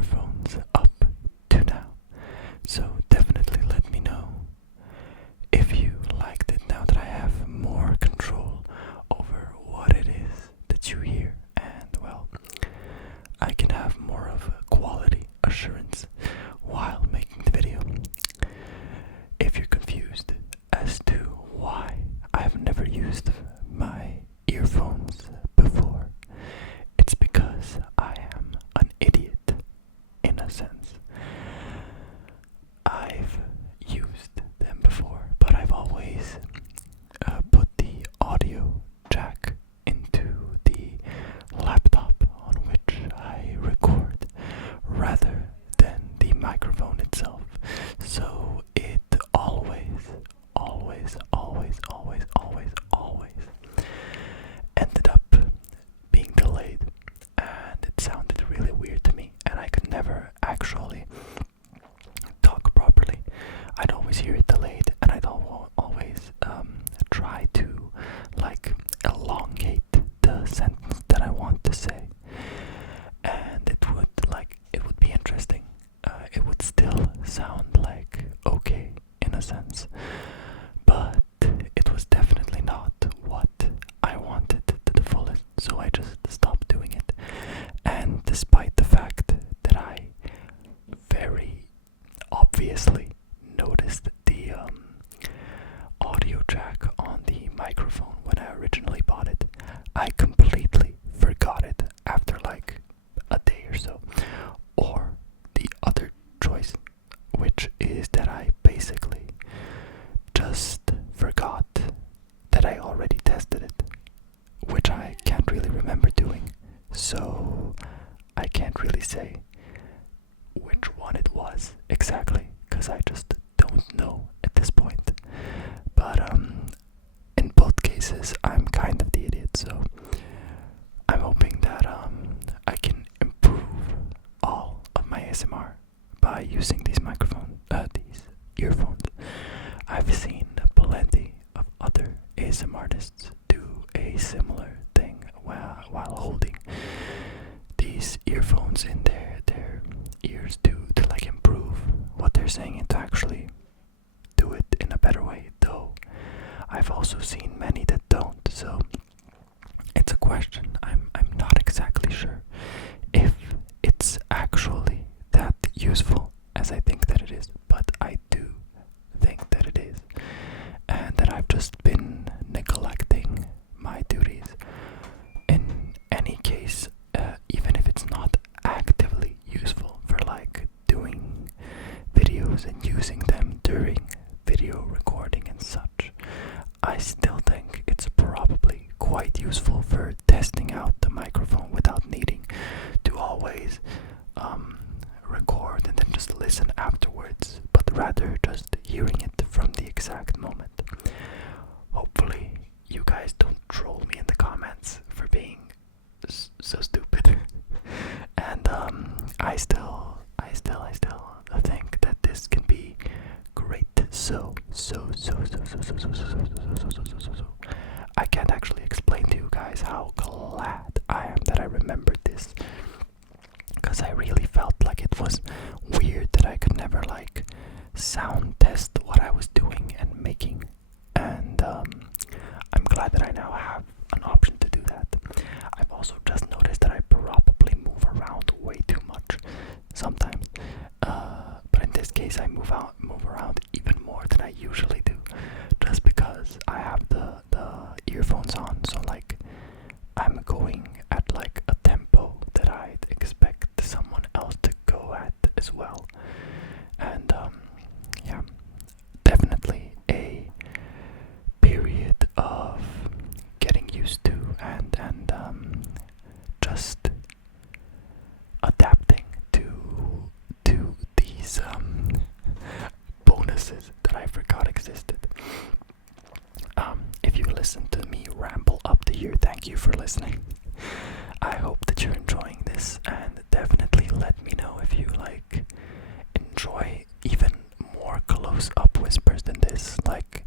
earphones up to now. So definitely let me know if you liked it now that I have more control over what it is that you hear, and well, I can have more of a quality assurance while making the video. If you're confused as to why I've never used my earphones before, it's because I am an idiot in a sense. I've used them before, but I've always put the audio jack into the laptop on which I record rather than the microphone itself. So it always ended up being delayed, and it sounded really weird to me, and I could never actually talk properly. I'd always hear it delayed, and I'd always try to like elongate the sentence that I want to say, and it would be interesting. It would still sound like okay in a sense, but it was definitely not what I wanted to the fullest, so I just stopped doing it. And despite the fact that I very obviously noticed the audio jack on the microphone when I originally bought it, I completely forgot it after like a day or so. Or the other choice, which is that I basically just forgot that I already tested it, which I can't really remember doing, so I can't really say which one it was exactly, because I just don't know at this point. But in both cases, I'm kind of the idiot, so I'm hoping that I can improve all of my ASMR by using these these earphones. I've seen plenty of other ASMR artists do a similar thing while holding these earphones in their ears to like improve what they're saying and to actually do it in a better way, though I've also seen many that don't, so it's a question. I'm not exactly sure if it's actually that useful as I think that it is, but I do think that it is, and that I've just been neglecting my duties. In any case, even if it's not actively useful for like doing videos and using them during video recording and such, I still think it's probably quite useful for testing out the microphone without needing to always record and then just listen afterwards, but rather just hearing it from the exact moment. Hopefully you guys don't troll me in the comments for being so stupid. And I still think that this can be great. So I can't actually explain to you guys how glad I am that I remembered this, because I really felt like it was weird that I could never like sound test what I was doing and making, and I'm glad that I now have an option to do that. I've also just noticed that I probably move around way too much sometimes, but in this case I move around even more than I usually do, just because I have the earphones on, so like I'm going at like a tempo that I'd expect someone else to go at as well. And yeah, definitely a period of getting used to and just adapting to these bonuses that I forgot existed. If you listened to me ramble up to here, thank you for listening. I hope that you're enjoying this, and definitely let me know if you like enjoy even more close-up whispers than this. Like,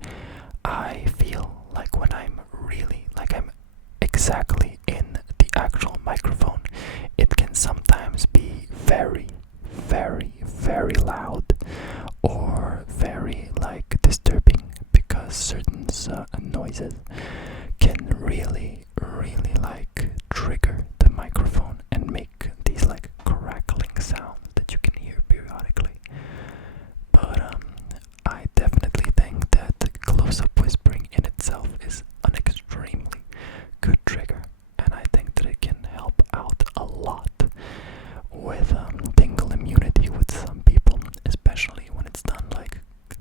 I feel like when I'm really, like I'm exactly in the actual microphone, it can sometimes be very very, very loud or very like disturbing, because certain noises can really, really like trigger the microphone and make these like crackling sounds that you can hear periodically. But I definitely think that close-up whispering in itself is an extremely good trigger, and I think that it can help out a lot with tingle immunity with some people, especially when it's done like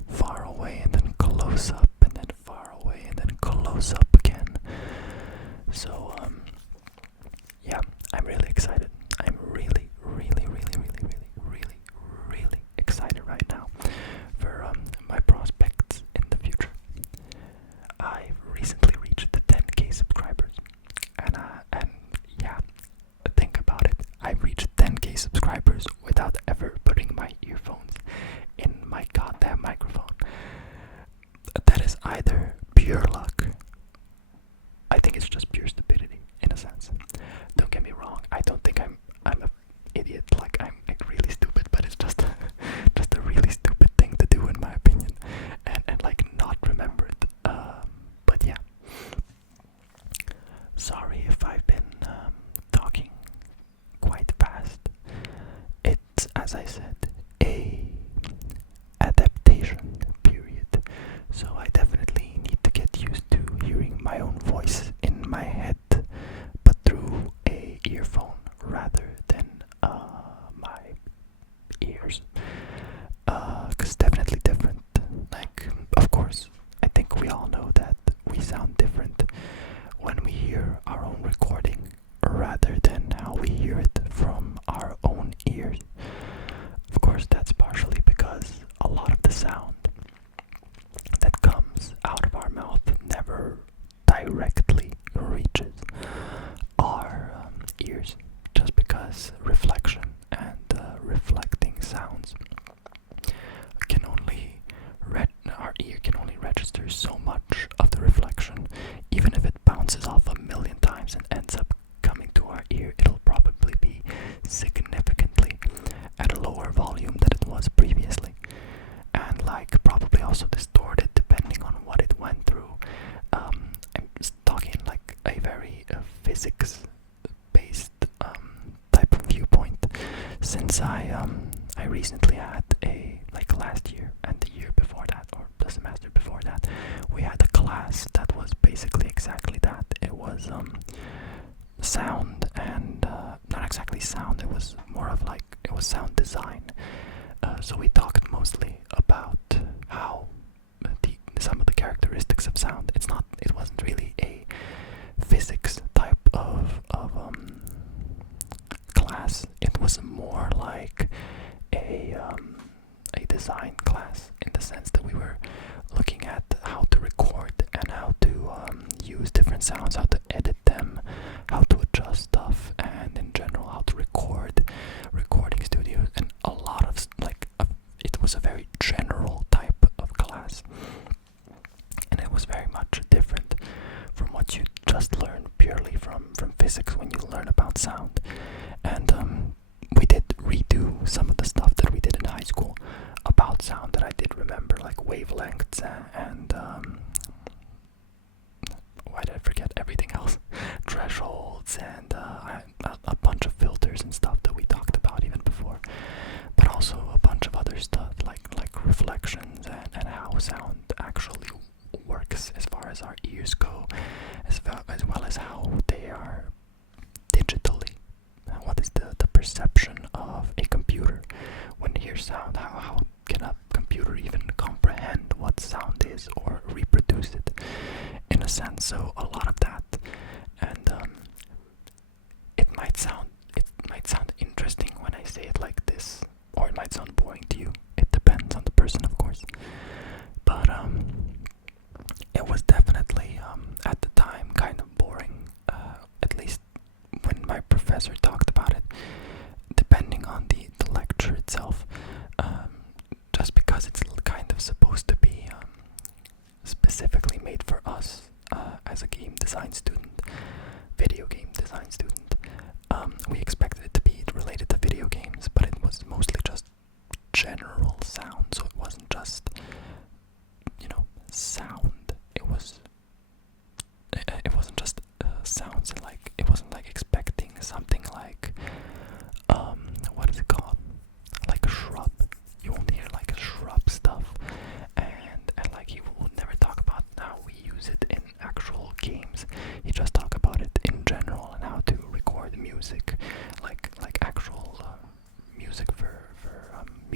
far away and then close up and then far away and then close up again. So yeah, I'm really excited. I'm really, really, really, really, really, really, really excited right now for my prospects in the future. I've recently reached the 10k subscribers, and yeah, think about it. I've reached 10k subscribers without ever putting my earphones in my goddamn microphone. That is either pure luck. I think it's just pure stupidity in a sense. Don't get me wrong. I don't think I'm an idiot. Like I'm like really stupid, but it's just just a really stupid thing to do in my opinion, and like not remember it. But yeah. Sorry if I've been talking quite fast. It's, as I said, a adaptation period, so I definitely need to get used to hearing my own voice in my head, but through a earphone rather than my ears. 'Cause definitely different. Like, of course, I think we all know that we sound different when we hear our own recording rather than how we hear it from our own ears. Of course, that's partially because a lot of the sound that comes out of our mouth never directly reaches our ears, just because reflection and reflecting sounds can only our ear can only register so much of the reflection. Even if it bounces off a million times and ends up coming to our ear, it'll probably be significantly at a lower volume than it was previously, and like probably also distorted depending on what it went through. I'm talking like a very physics-based type of viewpoint, since I recently had like last year and the year before that, or the semester before that, we had a class that was basically exactly that. It was sound and not exactly sound. It was more of like it was sound design. So we talked mostly about how some of the characteristics of sound. It wasn't really a physics type of class. It was more like a design class, in the sense that we were looking at how to record and how to use different sounds, how to edit them, how to adjust stuff, and in general how to record recording studios, and a lot of it was a very general type of class, and it was very much different from what you just learn purely from physics when you learn about sound. And we did redo some of the stuff that we did in high school about sound that I did remember, like wavelengths and why did I forget everything else? Thresholds and a bunch of filters and stuff that we talked about even before, but also a bunch of other stuff like reflections and how sound actually works as far as our ears go, as well as how they are digitally. What is the perception of a computer when it hears sound? How can a computer even comprehend what sound is or reproduce it in a sense? So a lot of that, and it might sound interesting when I say it like this, or it might sound boring to you. It depends on the person, of course. But it was definitely at the time kind of boring, at least when my professor talked about it, depending on the lecture itself, just because it's kind of supposed to be specifically made for us as a game design student, video game design student. We expected it to be related to video games, but it was mostly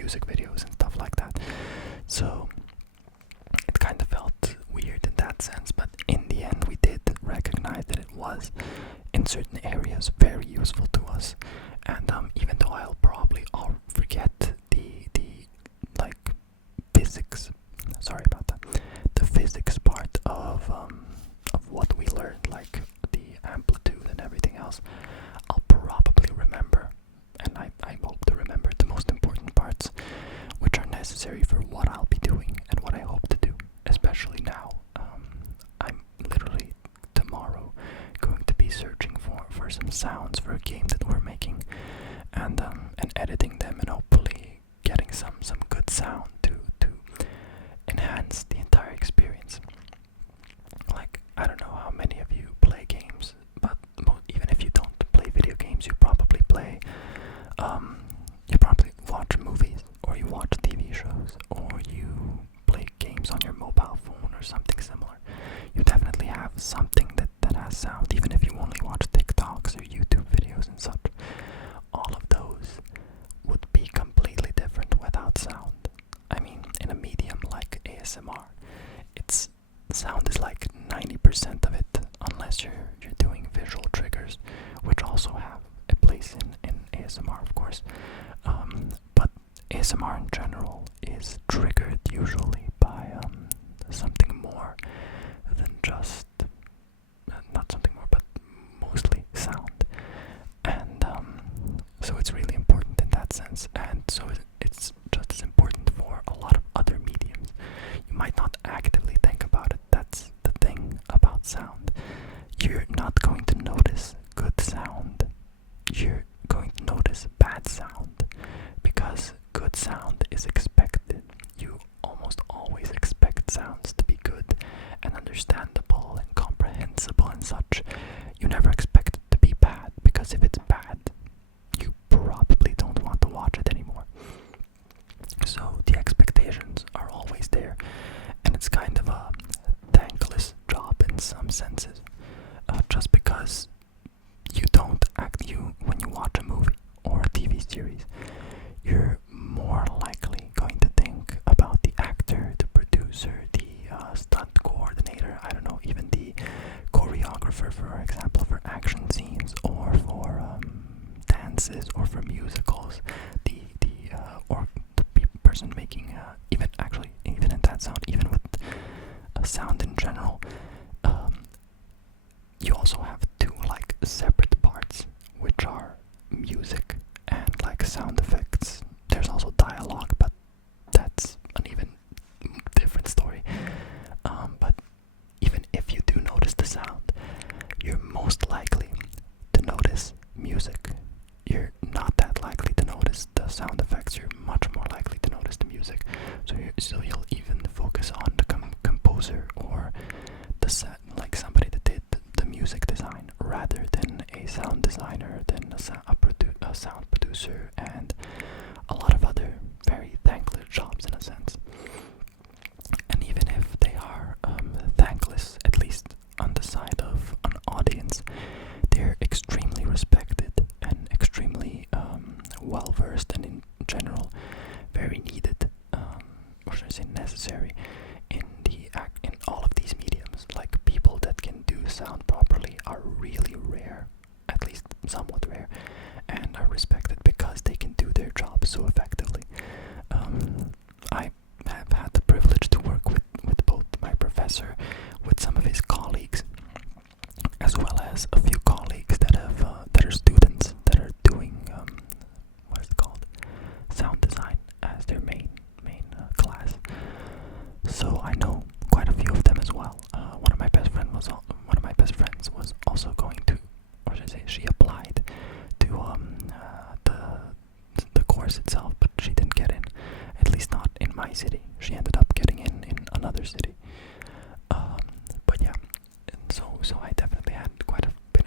music videos and stuff like that. So it kind of felt weird in that sense, but in the end we did recognize that it was in certain areas very useful to us. And even though I'll forget the like physics, sorry about that, the physics part of what we learned, like the amplitude and everything else, I'll probably remember, and I hope to remember the most important parts, which are necessary for what I'll be doing and what I hope to do, especially now. I'm literally tomorrow going to be searching for some sounds for a game that we're making, and editing them, and hopefully getting some good sound to enhance the entire experience. Like, I don't know how many of you play games, but even if you don't play video games, you probably watch movies, or you watch TV shows, or you play games on your mobile phone or something similar. You definitely have something that has sound, even if you only watch TikToks or YouTube videos and such. All of those would be completely different without sound. I mean, in a medium like ASMR, sound is like 90% of it, unless you're doing visual triggers, which also have a place in ASMR, of course. But ASMR in general is triggered usually by something more than just, not something more, but mostly sound. And so it's really important in that sense, and so it's just as important for a lot of other mediums. You might not actively think about it. That's the thing about sound. You're not going to notice good sound. You're going to notice bad sound, because good sound is expected. You almost always expect sounds to be good and understandable and comprehensible and such. You never expect it to be bad, because if it's bad, you probably don't want to watch it anymore. So the expectations are always there, and it's kind of a thankless job in some senses, just because when you watch a movie or a TV series, you're more likely going to think about the actor, the producer, the stunt coordinator, I don't know, even the choreographer, for example, for action scenes, or for dances, or for musicals, or the person making, even in that sound, even with sound in general, you also have two like separate parts, which are music and like sound effects. There's also dialogue, but that's an even different story. But even if you do notice the sound, you're most likely to notice music. You're not that likely to notice the sound effects. You're much more likely to notice the music. So you'll even focus on the composer, or the set, like somebody that did the music design, rather than a sound designer, than a sound producer, and a lot of other very thankless jobs in a sense. And even if they are thankless, at least on the side of an audience, they're extremely respected and extremely well versed, and in general very needed, or should I say necessary, in all of these mediums. Like, people that can do sound properly are really rare, at least somewhat rare, and are respected because they can do their job so effectively. I have had the privilege to work with both my professor, with some of his colleagues, as well as a few colleagues that are students that are doing what is it called, sound design as their main class. So I know quite a few of them as well. One of my best friends was also going to, or should I say, she applied to the course itself, but she didn't get in. At least not in my city. She ended up getting in another city. But yeah, and so I definitely had quite a bit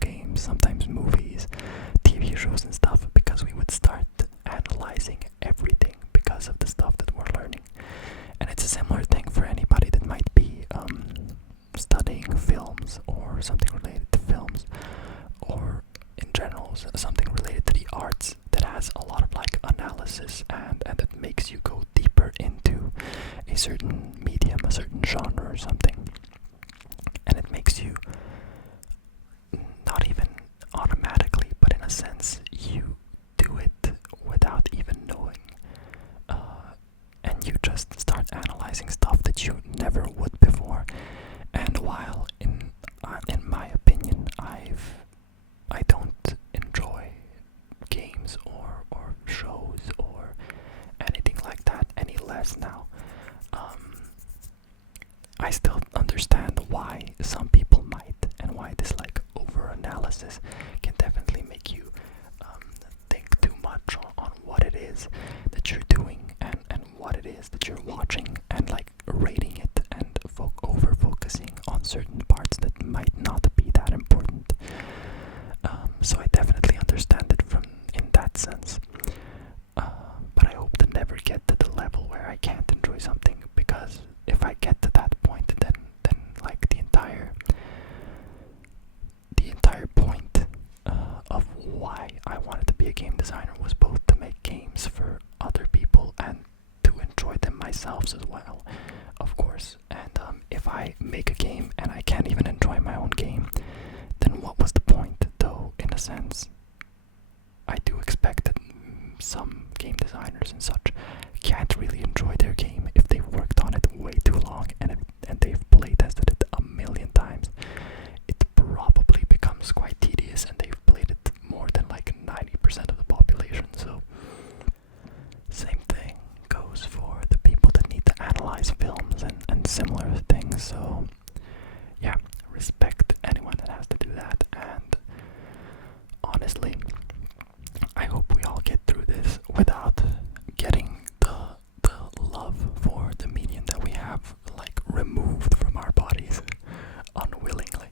games, sometimes movies, TV shows and stuff, because we would start analyzing everything because of the stuff that we're learning. And it's a similar thing for anybody that might be studying films or something related to films, or in general something related to the arts that has a lot of like analysis and that makes you go deeper into a certain medium, a certain genre or something. And it makes you not even automatically, but in a sense you do it without even knowing, and you just start analyzing stuff that you never would before. And while in my opinion I don't enjoy games or shows or anything like that any less now, I still understand why some people might, and why this like over analysis can definitely make you think too much on what it is that you're doing and what it is that you're watching, and like rating it and over focusing on certain parts that might not be that important. So I definitely understand it from in that sense, but I hope to never get to the level where I can't enjoy something, because if I get to that point, then like the entire point of why I wanted to be a game designer was both to make games for other people and to enjoy them myself as well, of course. And if I make a game and I can't even enjoy my own game, then what was the point? Though in a sense I do expect that some game designers and such can't really enjoy their game if they've worked on it way too long and they've play tested it a million times. It probably becomes quite tedious, and they've played it more than like 90% of the population. So same thing goes for the people that need to analyze films and similar things. So yeah, respect anyone that has to do that, and honestly I hope we all get through this without getting the love for the medium that we have like removed from our bodies unwillingly.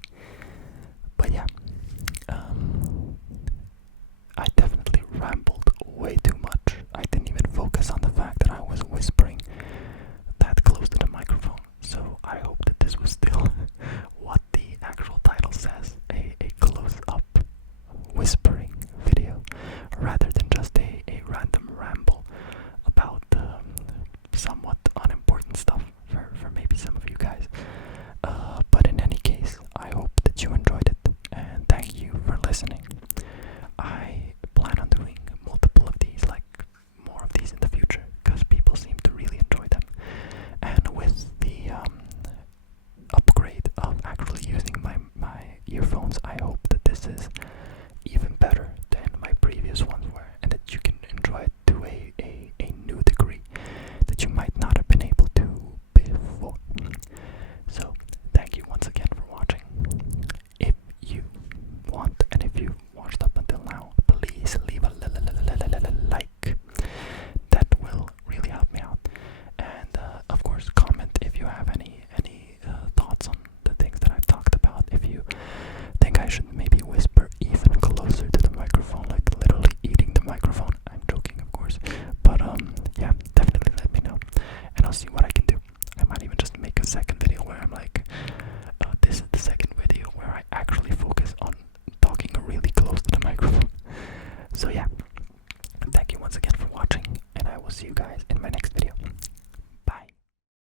But yeah, I definitely rambled way too much. I didn't even focus on the fact that I was whispering that close to the microphone. So I hope that this was still what the actual title says, a close-up whispering video, rather than just a random ramble about somewhat unimportant stuff for maybe some of you guys. But in any case, I hope that you enjoyed it, and thank you for listening. I plan on doing multiple of these, like more of these in the future, because people seem to really enjoy them. And with the upgrade of actually using my earphones, I hope that this is even better than my previous ones were, and that you can enjoy it to a new degree that you might not have been able to before. So thank you once again for watching. If you want, and if you watched up until now, please leave a like. That will really help me out. And of course, comment if you have any thoughts on the things that I've talked about. If you think I should maybe whisper even closer to the microphone, like literally eating the microphone. I'm joking, of course. But yeah, definitely let me know, and I'll see what I can do. I might even just make a second video where I'm like, this is the second video where I actually focus on talking really close to the microphone. So yeah, thank you once again for watching, and I will see you guys in my next video.